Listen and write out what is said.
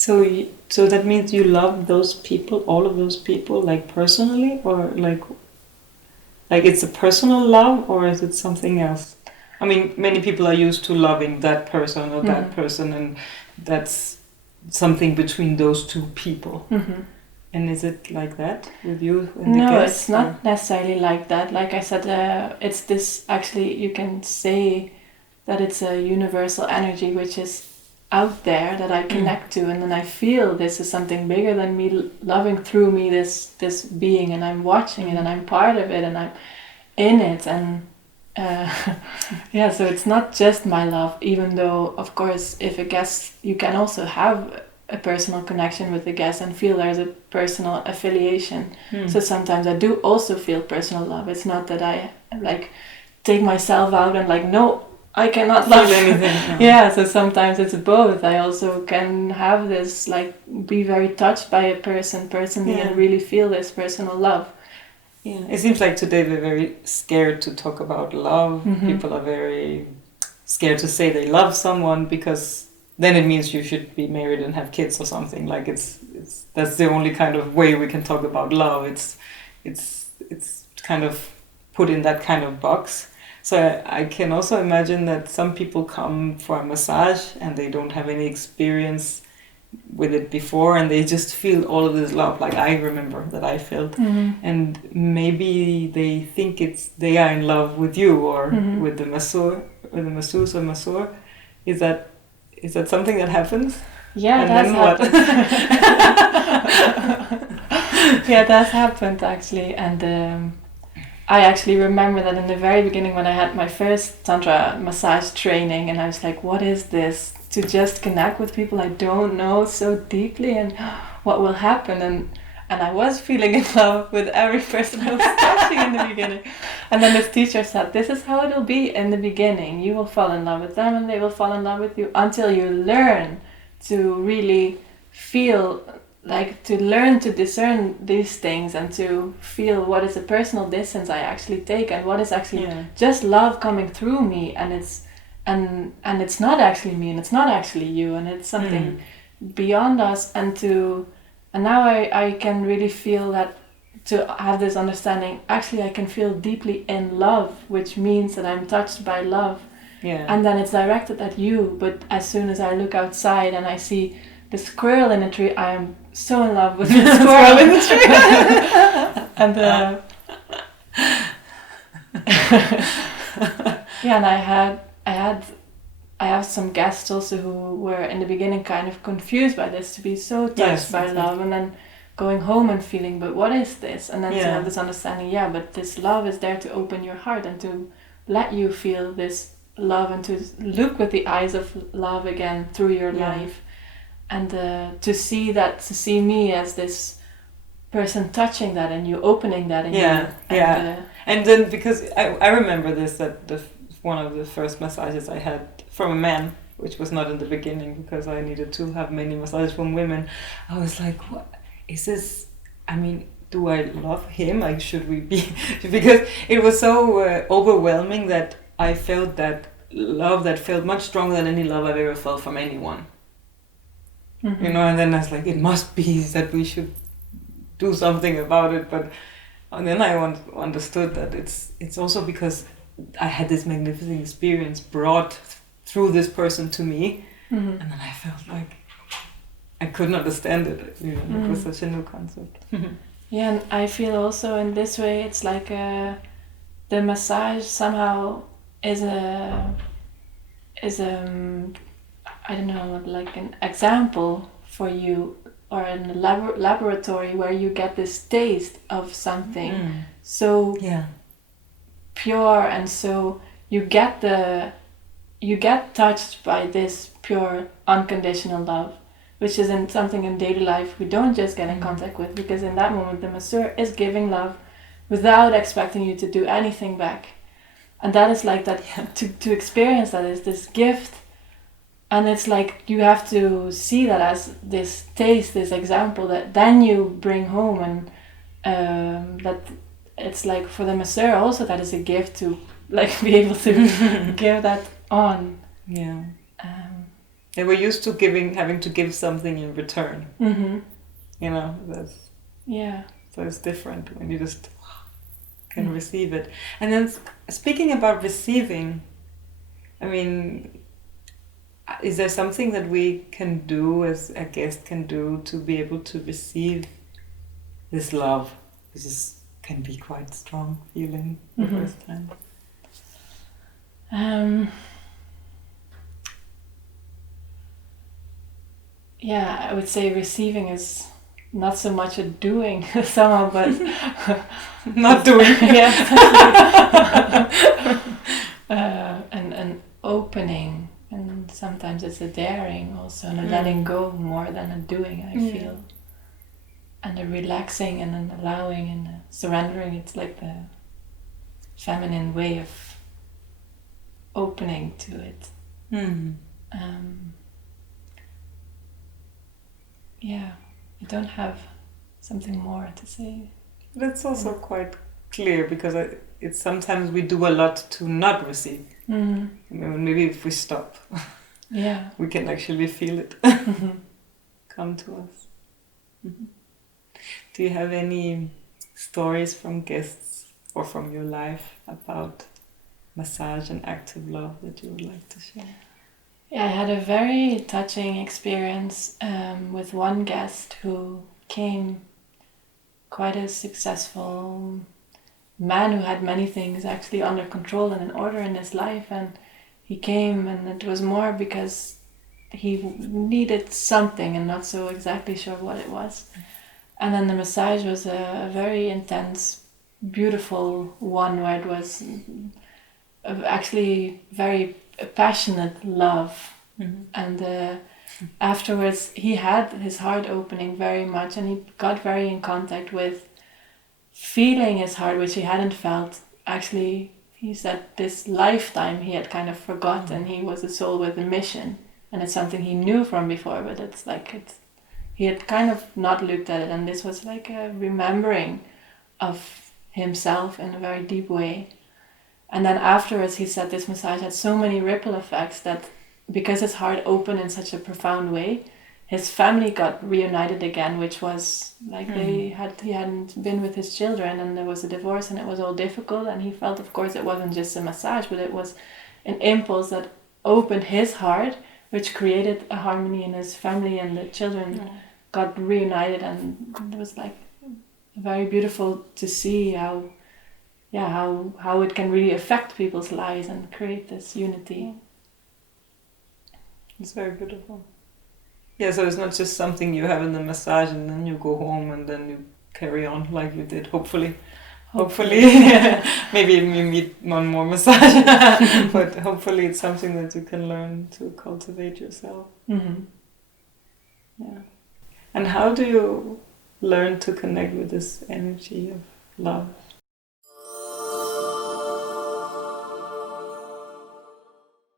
So that means you love those people, all of those people, like personally, or like it's a personal love, or is it something else? I mean, many people are used to loving that person or that person, and that's something between those two people. Mm-hmm. And is it like that with you and the No, guests? it's not necessarily like that. Like I said, it's this, actually, you can say that it's a universal energy which is out there that I connect to, and then I feel this is something bigger than me loving through me, this being, and I'm watching it and I'm part of it and I'm in it, and yeah, so it's not just my love, even though of course if a guest, you can also have a personal connection with the guest and feel there's a personal affiliation. So sometimes I do also feel personal love. It's not that I like take myself out and like, no, I cannot love anything. No. Yeah, so sometimes it's both. I also can have this, like, be very touched by a person personally and really feel this personal love. Yeah, it seems like today we're very scared to talk about love. People are very scared to say they love someone, because then it means you should be married and have kids or something. Like it's that's the only kind of way we can talk about love. It's kind of put in that kind of box. So I can also imagine that some people come for a massage and they don't have any experience with it before, and they just feel all of this love, like I remember that I felt, and maybe they think they are in love with you or with the masseur, with the masseuse or masseur. Is that something that happens? Yeah, and that's then what? Yeah, that's happened actually, and I actually remember that in the very beginning when I had my first Tantra massage training, and I was like, what is this? To just connect with people I don't know so deeply, and what will happen? And I was feeling in love with every person I was touching in the beginning. And then this teacher said, this is how it will be in the beginning. You will fall in love with them and they will fall in love with you until you learn to really feel, like to learn to discern these things and to feel what is the personal distance I actually take and what is actually just love coming through me, and it's not actually me and it's not actually you, and it's something beyond us, and now I can really feel that, to have this understanding, actually I can feel deeply in love, which means that I'm touched by love. And then it's directed at you, but as soon as I look outside and I see the squirrel in a tree, I am so in love with the squirrel in the tree. And yeah, and I have some guests also who were in the beginning kind of confused by this, to be so touched by love, and then going home and feeling, but what is this? And then to have this understanding, but this love is there to open your heart and to let you feel this love and to look with the eyes of love again through your life, and to see me as this person touching that and you opening that in you. And then, because I remember this, that one of the first massages I had from a man, which was not in the beginning because I needed to have many massages from women, I was like, what is this? I mean, do I love him? Like, should we be? Because it was so overwhelming that I felt that love that felt much stronger than any love I've ever felt from anyone. You know, and then I was like, it must be that we should do something about it. And then I understood that it's also because I had this magnificent experience brought through this person to me, and then I felt like I couldn't understand it. You know, it was such a new concept. Yeah, and I feel also in this way, it's like the massage somehow is a I don't know, like an example for you, or in a laboratory where you get this taste of something so pure, and so you get touched by this pure unconditional love, which is something in daily life we don't just get in contact with, because in that moment the masseur is giving love without expecting you to do anything back, and that is like that. To experience that is this gift. And it's like you have to see that as this taste, this example that then you bring home, and that it's like for the masseur also that is a gift to like be able to give that on. And we're used to having to give something in return. You know, so it's different when you just can receive it. And then speaking about receiving, I mean, is there something that we can do, as a guest can do, to be able to receive this love? This can be quite strong feeling the first time. Yeah, I would say receiving is not so much a doing somehow, but not doing. Yeah, and opening, and sometimes it's a daring also, and a letting go more than a doing. I feel, and a relaxing and an allowing and a surrendering. It's like the feminine way of opening to it. Yeah, I don't have something more to say. That's also quite clear, because it's sometimes we do a lot to not receive. I mean, maybe if we stop, we can actually feel it come to us. Do you have any stories from guests or from your life about massage and active love that you would like to share? Yeah, I had a very touching experience with one guest who came, quite a successful man who had many things actually under control and in order in his life, and he came, and it was more because he needed something and not so exactly sure what it was. And then the massage was a very intense, beautiful one, where it was actually very passionate love. And afterwards he had his heart opening very much, and he got very in contact with feeling his heart, which he hadn't felt. Actually, he said this lifetime he had kind of forgotten he was a soul with a mission, and it's something he knew from before, but it's like he had kind of not looked at it, and this was like a remembering of himself in a very deep way. And then afterwards he said this massage had so many ripple effects that because his heart opened in such a profound way, his family got reunited again, which was like he hadn't been with his children, and there was a divorce, and it was all difficult, and he felt, of course, it wasn't just a massage, but it was an impulse that opened his heart, which created a harmony in his family, and the children got reunited, and it was like very beautiful to see how it can really affect people's lives and create this unity. It's very beautiful. Yeah, so it's not just something you have in the massage and then you go home and then you carry on like you did, hopefully. Maybe you meet one more massage, but hopefully it's something that you can learn to cultivate yourself. Yeah. And how do you learn to connect with this energy of love?